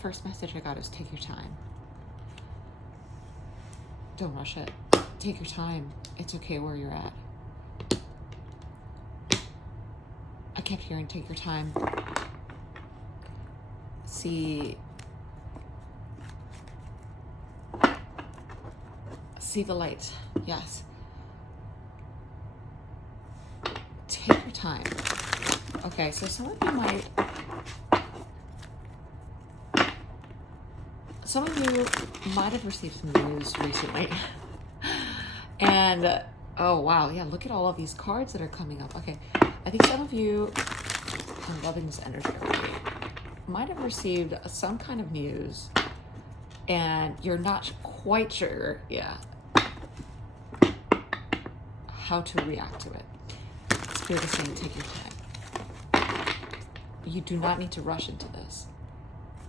first message I got is take your time. Don't rush it. Take your time. It's okay where you're at. I kept hearing take your time. See the light. Yes. Take your time. Okay, so some of you might have received some news recently. And oh wow, yeah, look at all of these cards that are coming up. Okay, I think some of you, I'm loving this energy already, might have received some kind of news and you're not quite sure, how to react to it. Spirit is saying take your time. You do not need to rush into this.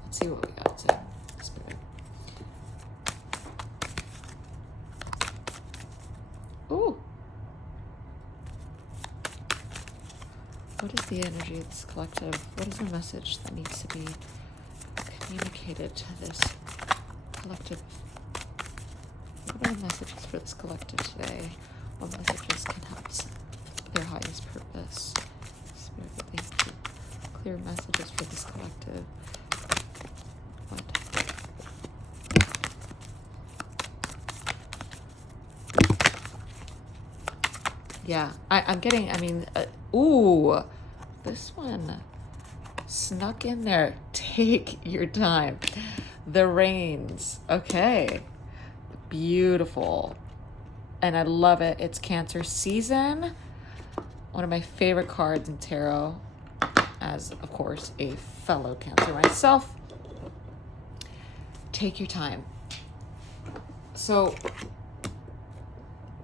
Let's see what we got to Spirit. Ooh. What is the energy of this collective? What is the message that needs to be communicated to this collective? What are the messages for this collective today? What messages can help their highest purpose? Spirit, please clear messages for this collective. What? Yeah, I'm getting, ooh, this one snuck in there. Take your time. The Reigns. Okay. Beautiful. And I love it. It's Cancer season. One of my favorite cards in tarot, as, of course, a fellow Cancer myself. Take your time. So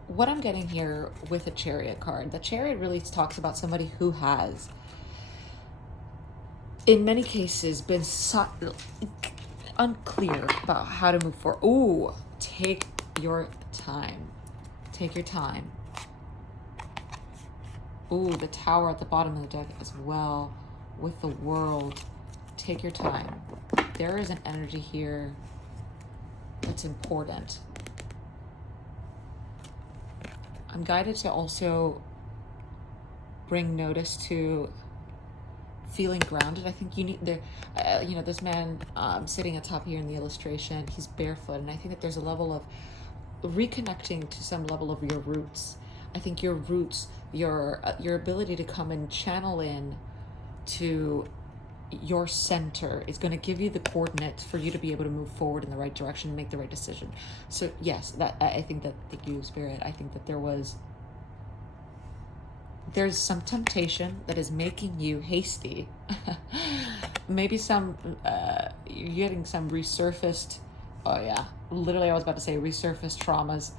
what I'm getting here with a Chariot card, the Chariot really talks about somebody who has, in many cases, been unclear about how to move forward. Ooh, take your time. Take your time. Ooh, the Tower at the bottom of the deck as well with the World. Take your time. There is an energy here that's important. I'm guided to also bring notice to feeling grounded. I think you need this man sitting atop here in the illustration, he's barefoot, and I think that there's a level of reconnecting to some level of your roots. I think your roots, your ability to come and channel in to your center is going to give you the coordinates for you to be able to move forward in the right direction and make the right decision. So yes, that I think that, thank you, Spirit. I think that there's some temptation that is making you hasty. Maybe you're getting some resurfaced, literally I was about to say resurfaced traumas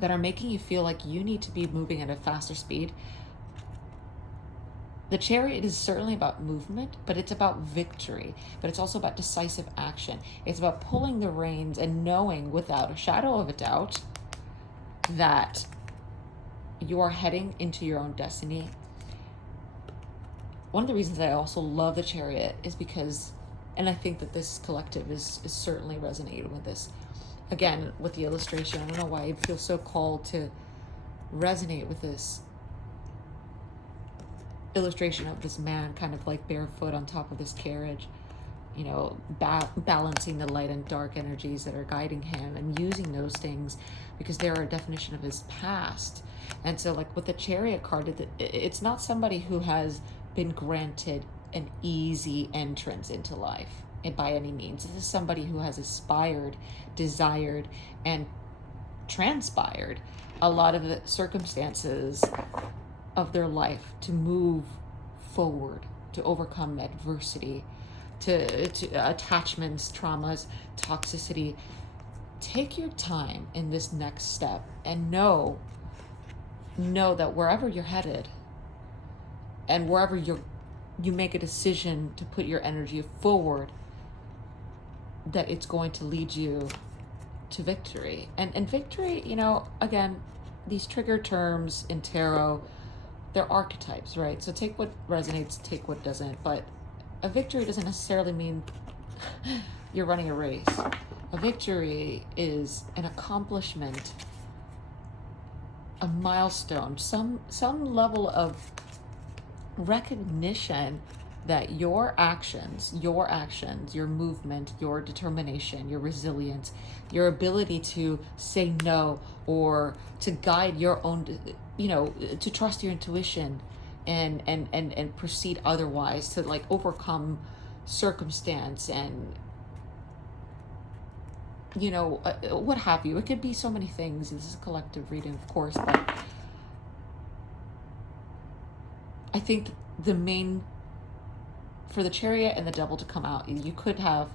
that are making you feel like you need to be moving at a faster speed. The Chariot is certainly about movement, but it's about victory. But it's also about decisive action. It's about pulling the reins and knowing without a shadow of a doubt that you are heading into your own destiny. One of the reasons I also love the Chariot is because, and I think that this collective is certainly resonating with this. Again, with the illustration, I don't know why I feel so called to resonate with this illustration of this man kind of like barefoot on top of this carriage, balancing the light and dark energies that are guiding him and using those things because they're a definition of his past. And so like with the Chariot card, it's not somebody who has been granted an easy entrance into life by any means. This is somebody who has aspired, desired, and transpired a lot of the circumstances of their life to move forward, to overcome adversity, to attachments, traumas, toxicity. Take your time in this next step and know that wherever you're headed and wherever you make a decision to put your energy forward, that it's going to lead you to victory. And victory, again, these trigger terms in tarot, they're archetypes, right? So take what resonates, take what doesn't. But a victory doesn't necessarily mean you're running a race. A victory is an accomplishment, a milestone, some level of recognition that your actions, your movement, your determination, your resilience, your ability to say no, or to guide your own, to trust your intuition and proceed otherwise, to like overcome circumstance and what have you. It could be so many things. This is a collective reading, of course, but I think the main, for the Chariot and the Devil to come out, you could have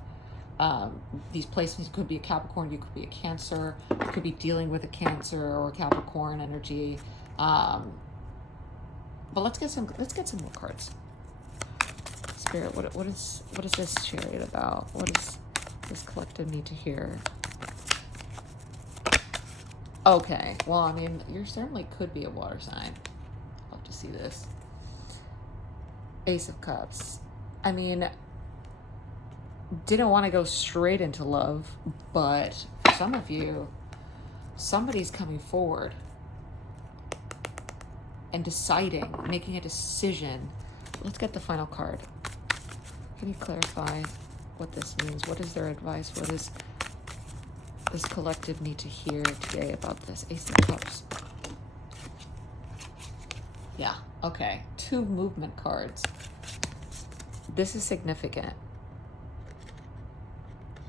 these placements. You could be a Capricorn, you could be a Cancer, you could be dealing with a Cancer or a Capricorn energy. But let's get some more cards. Spirit, what is this Chariot about? What does this collective need to hear? Okay, well, I mean, you certainly could be a water sign. I'll have to see this. Ace of Cups. I mean, didn't want to go straight into love, but for some of you, somebody's coming forward and deciding, making a decision. Let's get the final card. Can you clarify what this means? What is their advice? What does this collective need to hear today about this? Ace of Cups. Yeah, okay. 2 movement cards. This is significant.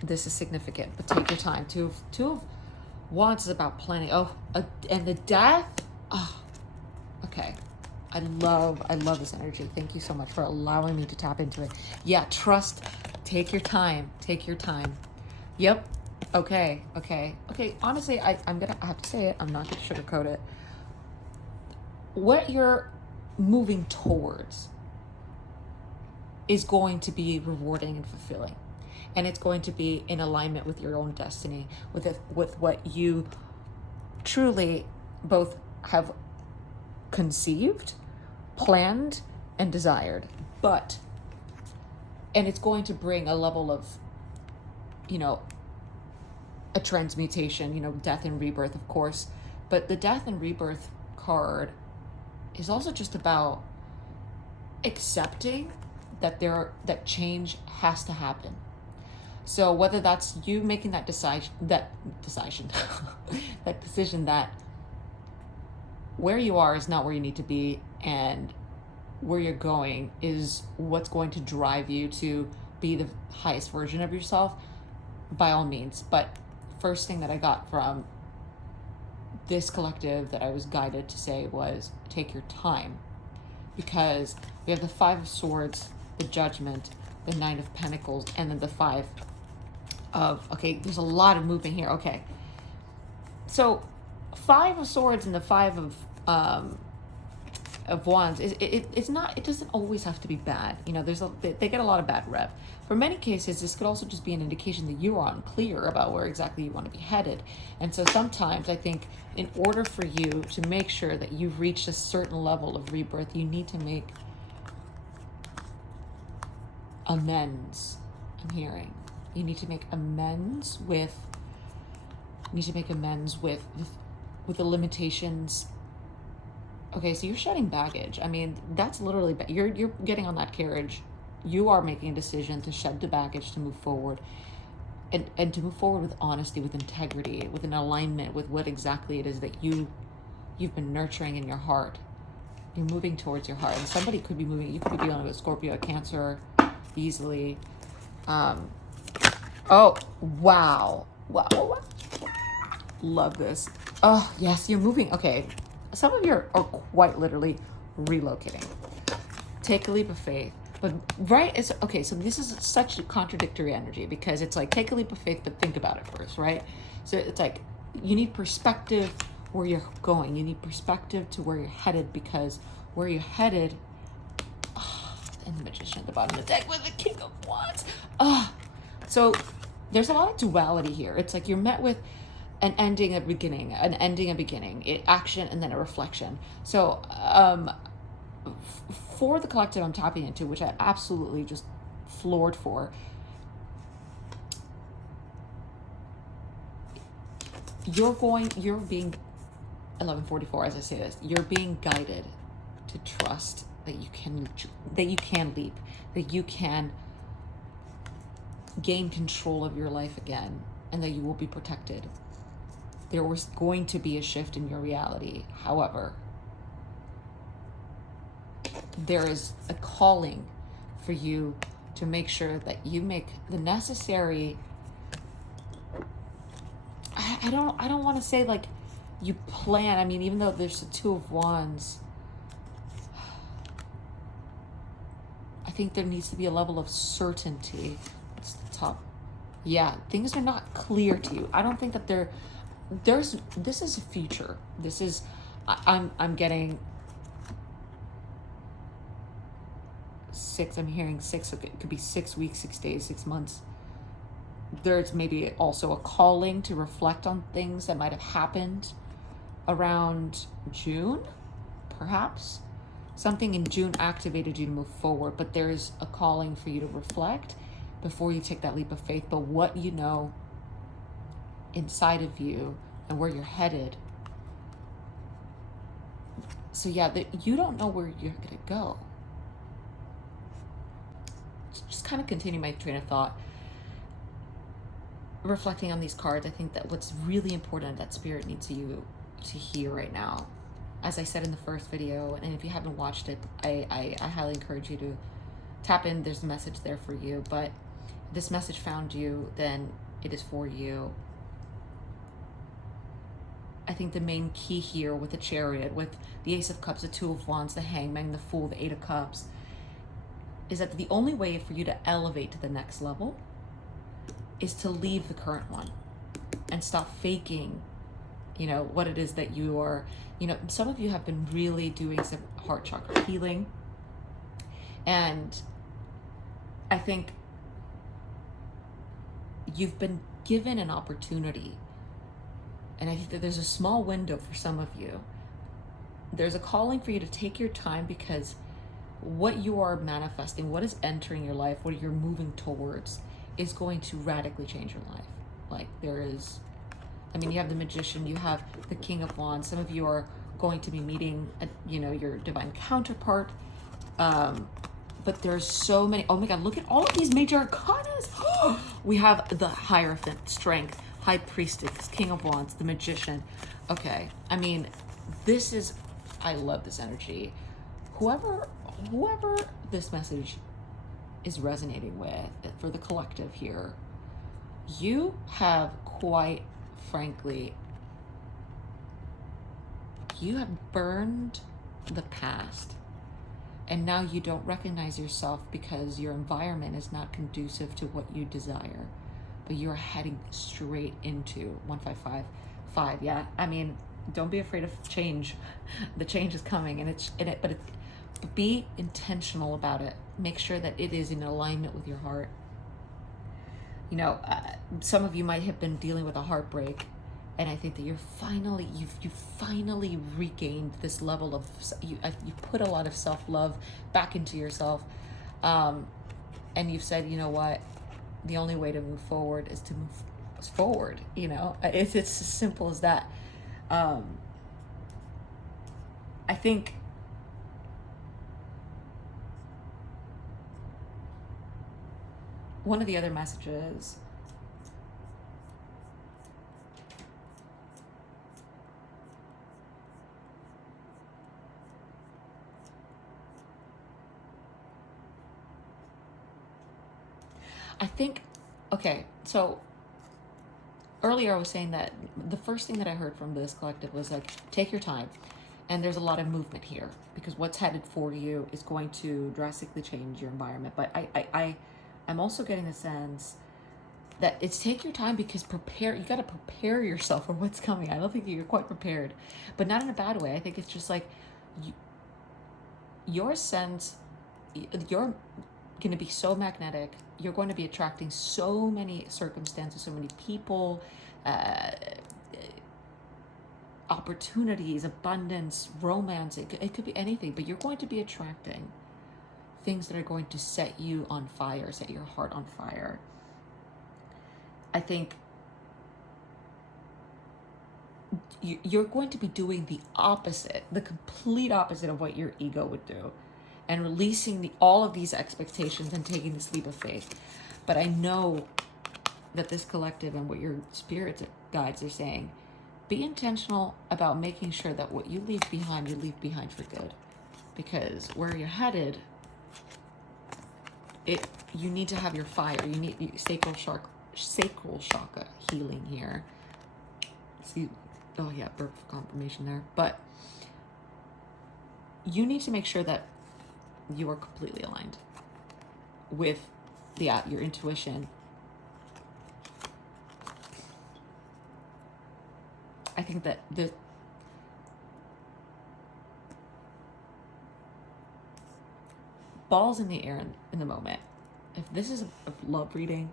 This is significant, but take your time. Two of Wands is about planning. Oh, and the Death. Oh, okay. I love this energy. Thank you so much for allowing me to tap into it. Yeah, trust. Take your time. Take your time. Yep. Okay. Honestly, I have to say it. I'm not going to sugarcoat it. What you're moving towards is going to be rewarding and fulfilling, and it's going to be in alignment with your own destiny, with what you truly both have conceived, planned, and desired. And it's going to bring a level of, a transmutation, death and rebirth, of course. But the Death and Rebirth card is also just about accepting that change has to happen. So whether that's you making that decision that where you are is not where you need to be, and where you're going is what's going to drive you to be the highest version of yourself, by all means. But first thing that I got from this collective that I was guided to say was take your time, because we have the 5 of Swords, the Judgment, the 9 of Pentacles, and then the 5 of, okay, there's a lot of movement here. Okay, so 5 of Swords and the 5 of Wands it's not, it doesn't always have to be bad. They get a lot of bad rep. For many cases, this could also just be an indication that you are unclear about where exactly you want to be headed. And so sometimes I think in order for you to make sure that you've reached a certain level of rebirth, you need to make amends. I'm hearing you need to make amends with the limitations. Okay, so you're shedding baggage. I mean, that's literally, you're getting on that carriage. You are making a decision to shed the baggage, to move forward, and to move forward with honesty, with integrity, with an alignment with what exactly it is that you've been nurturing in your heart. You're moving towards your heart, and somebody could be moving. You could be dealing with Scorpio, Cancer, easily. Oh, wow. Love this. Oh, yes, you're moving. Okay. Some of you are quite literally relocating. Take a leap of faith. But, right? It's okay. So this is such a contradictory energy, because it's like, take a leap of faith, but think about it first, right? So it's like, you need perspective where you're going. You need perspective to where you're headed, because where you're headed, and the Magician at the bottom of the deck with the King of Wands. So there's a lot of duality here. It's like you're met with an ending, a beginning, action, and then a reflection. So for the collective I'm tapping into, which I absolutely just floored for. You're being 1144, as I say this, you're being guided to trust that you can leap, that you can gain control of your life again, and that you will be protected. There was going to be a shift in your reality. However, there is a calling for you to make sure that you make the necessary, I don't want to say like you plan. I mean, even though there's the Two of Wands, I think there needs to be a level of certainty. What's the top? Yeah, things are not clear to you. I don't think that this is a future. This is, I'm getting 6, I'm hearing 6, it could be 6 weeks, 6 days, 6 months. There's maybe also a calling to reflect on things that might have happened around June, perhaps. Something in June activated you to move forward, but there's a calling for you to reflect before you take that leap of faith. But what you know inside of you and where you're headed. So yeah, you don't know where you're gonna go. Just kind of continue my train of thought. Reflecting on these cards, I think that what's really important that Spirit needs you to hear right now, as I said in the first video, and if you haven't watched it, I highly encourage you to tap in. There's a message there for you, but if this message found you, then it is for you. I think the main key here with the Chariot, with the Ace of Cups, the Two of Wands, the Hangman, the Fool, the Eight of Cups, is that the only way for you to elevate to the next level is to leave the current one and stop faking, you know, what it is that you are. You know, some of you have been really doing some heart chakra healing, and I think you've been given an opportunity, and I think that there's a small window for some of you. There's a calling for you to take your time, because what you are manifesting, what is entering your life, what you're moving towards, is going to radically change your life. Like, there is, I mean, you have the Magician, you have the King of Wands. Some of you are going to be meeting, you know, your divine counterpart. But there's so many. Oh my God, look at all of these major arcanas. We have the Hierophant, Strength, High Priestess, King of Wands, the Magician. Okay, I mean, this is, I love this energy. Whoever this message is resonating with, for the collective here, you have, quite frankly, you have burned the past, and now you don't recognize yourself because your environment is not conducive to what you desire, but you're heading straight into 1555. Yeah, I mean, don't be afraid of change. The change is coming, but be intentional about it. Make sure that it is in alignment with your heart. You know, some of you might have been dealing with a heartbreak, and I think that you've finally regained this level of, you put a lot of self-love back into yourself, and you've said, you know what, the only way to move forward is to move forward. You know, it's as simple as that. I think one of the other messages, I think, okay, so earlier I was saying that the first thing that I heard from this collective was like, take your time. And there's a lot of movement here, because what's headed for you is going to drastically change your environment. But I'm also getting the sense that it's take your time, because you got to prepare yourself for what's coming. I don't think you're quite prepared, but not in a bad way. I think it's just like your sense, you're going to be so magnetic. You're going to be attracting so many circumstances, so many people, opportunities, abundance, romance. It could be anything, but you're going to be attracting things that are going to set you on fire, set your heart on fire. I think you're going to be doing the opposite, the complete opposite of what your ego would do, and releasing all of these expectations and taking this leap of faith. But I know that this collective and what your spirits guides are saying, be intentional about making sure that what you leave behind, you leave behind for good. Because where you're headed, you need to have your fire. You need sacral chakra healing here. See, oh yeah, birth confirmation there. But you need to make sure that you are completely aligned with your intuition. I think that the ball's in the air in the moment. If this is a love reading,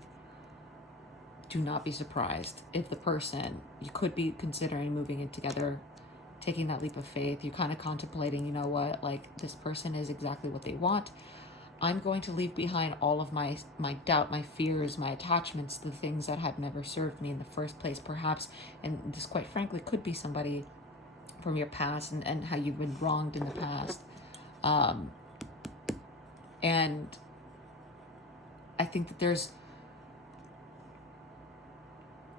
do not be surprised if the person, you could be considering moving in together, taking that leap of faith. You're kind of contemplating, you know what, like this person is exactly what they want. I'm going to leave behind all of my doubt, my fears, my attachments, the things that have never served me in the first place, perhaps. And this, quite frankly, could be somebody from your past and how you've been wronged in the past. And I think that there's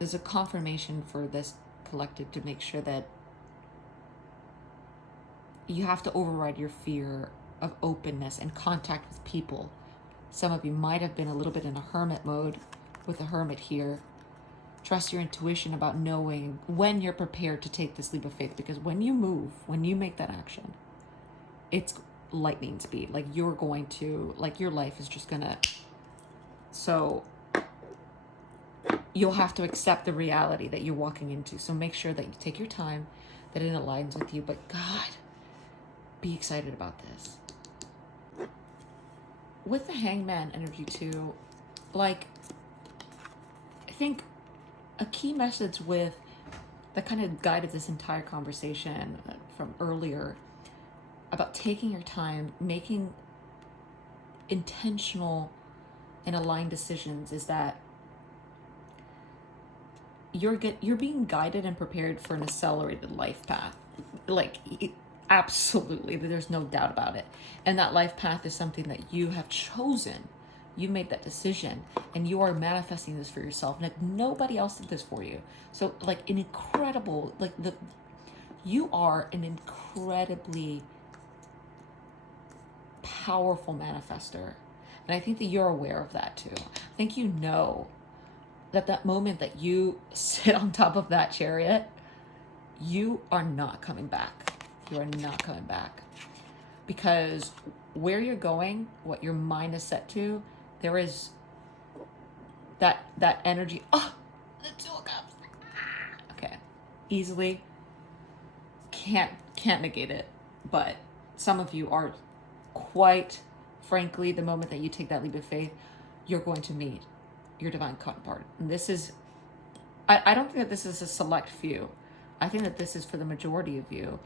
a confirmation for this collective to make sure that you have to override your fear of openness and contact with people. Some of you might have been a little bit in a hermit mode with a hermit here. Trust your intuition about knowing when you're prepared to take this leap of faith, because when you move, when you make that action, it's lightning speed. Like you're going to, like your life is just gonna, so you'll have to accept the reality that you're walking into. So make sure that you take your time, that it aligns with you. But God, be excited about this. With the Hangman energy too, like, I think a key message with that kind of guided this entire conversation from earlier about taking your time, making intentional and aligned decisions, is that you're being guided and prepared for an accelerated life path. Like, absolutely, there's no doubt about it. And that life path is something that you have chosen. You made that decision, and you are manifesting this for yourself. And like, nobody else did this for you. So like an incredible, you are an incredibly powerful manifester. And I think that you're aware of that too. I think you know that moment that you sit on top of that chariot, you are not coming back. You are not coming back. Because where you're going, what your mind is set to, there is that energy. Oh, the Two of Cups. Okay. Easily. Can't negate it. But some of you are, quite frankly, the moment that you take that leap of faith, you're going to meet your divine counterpart. And this is, I don't think that this is a select few. I think that this is for the majority of you.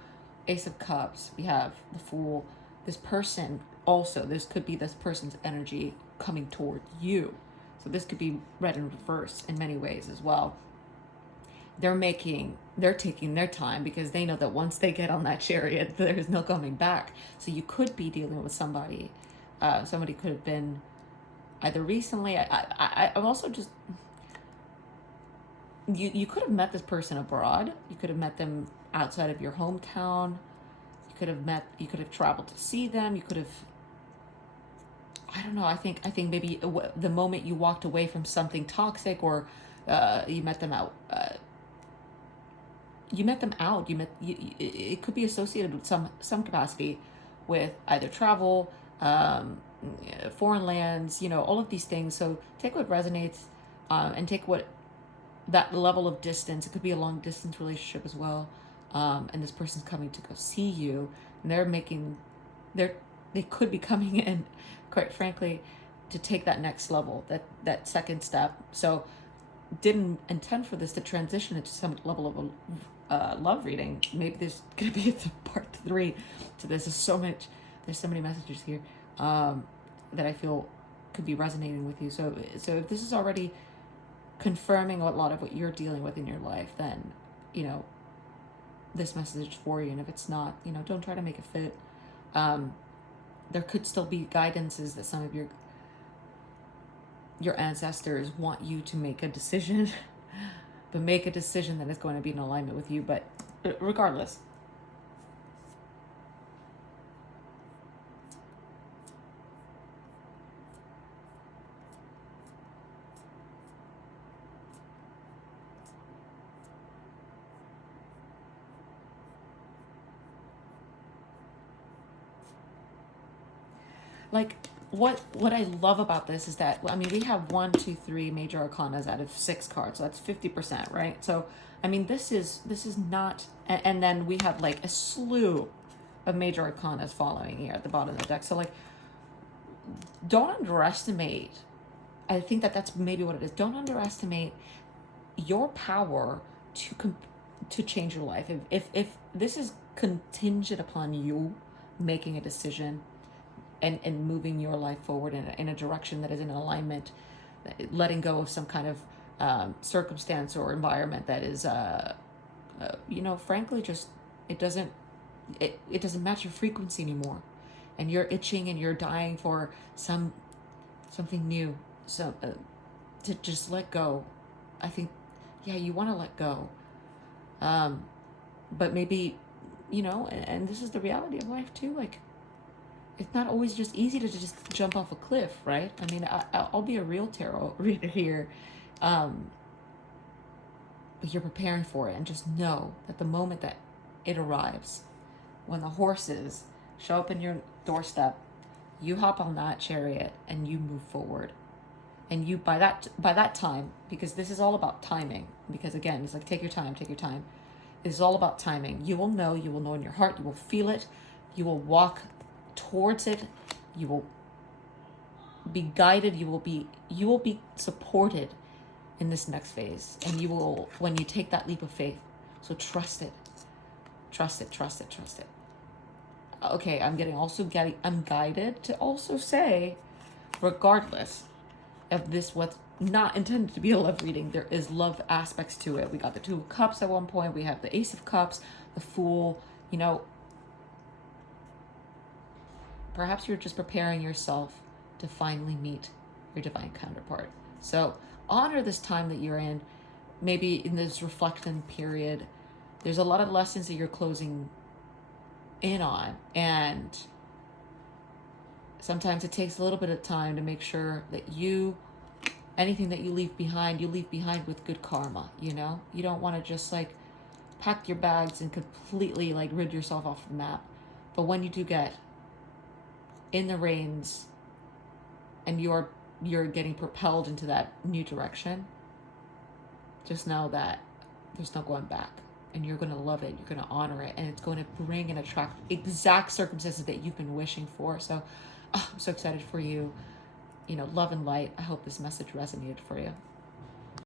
Ace of Cups, we have the Fool. This person also, this could be this person's energy coming toward you. So this could be read in reverse in many ways as well. They're taking their time because they know that once they get on that chariot, there's no coming back. So you could be dealing with somebody. Somebody could have been either recently. I'm also just, you could have met this person abroad. You could have met them outside of your hometown. You could have traveled to see them. You could have, I don't know. I think maybe the moment you walked away from something toxic, or you met them out. It could be associated with some capacity with either travel, foreign lands, all of these things. So take what resonates, and take what that level of distance. It could be a long distance relationship as well. And this person's coming to go see you, and they could be coming in, quite frankly, to take that next level, that second step. So didn't intend for this to transition into some level of love reading. Maybe there's gonna be a part 3 to this. There's so many messages here. that I feel could be resonating with you. So if this is already confirming a lot of what you're dealing with in your life, then, you know, this message is for you. And if it's not, you know, don't try to make it fit. There could still be guidances that some of your ancestors want you to make a decision, but make a decision that is going to be in alignment with you. But regardless, like, what I love about this is that, I mean, we have 1, 2, 3 major arcanas out of 6 cards, so that's 50%, right? So I mean, this is not, and then we have like a slew of major arcanas following here at the bottom of the deck. So like, don't underestimate, I think that that's maybe what it is, don't underestimate your power to change your life. If this is contingent upon you making a decision and moving your life forward in a direction that is in alignment, letting go of some kind of circumstance or environment that is, you know, frankly, just, it doesn't match your frequency anymore. And you're itching and you're dying for something new. So to just let go. I think, yeah, you want to let go. But maybe, you know, and this is the reality of life too, like, it's not always just easy to just jump off a cliff, right? I mean, I'll be a real tarot reader here. But you're preparing for it, and just know that the moment that it arrives, when the horses show up in your doorstep, you hop on that chariot and you move forward. And you, by that time, because this is all about timing, because again, it's like, take your time. It's all about timing. You will know in your heart, you will feel it, you will walk towards it, you will be guided, you will be supported in this next phase, and you will, when you take that leap of faith. So trust it. Okay, I'm guided to also say, regardless of this, what's not intended to be a love reading, there is love aspects to it. We got the 2 of Cups at one point, we have the Ace of Cups, the Fool, you know. Perhaps you're just preparing yourself to finally meet your divine counterpart. So honor this time that you're in. Maybe in this reflection period, there's a lot of lessons that you're closing in on. And sometimes it takes a little bit of time to make sure that anything that you leave behind with good karma, you know? You don't want to just like pack your bags and completely like rid yourself off the map. But when you do get in the reins and you're getting propelled into that new direction, just know that there's no going back, and you're going to love it, you're going to honor it, and it's going to bring and attract exact circumstances that you've been wishing for. So I'm so excited for you. You know, love and light. I hope this message resonated for you.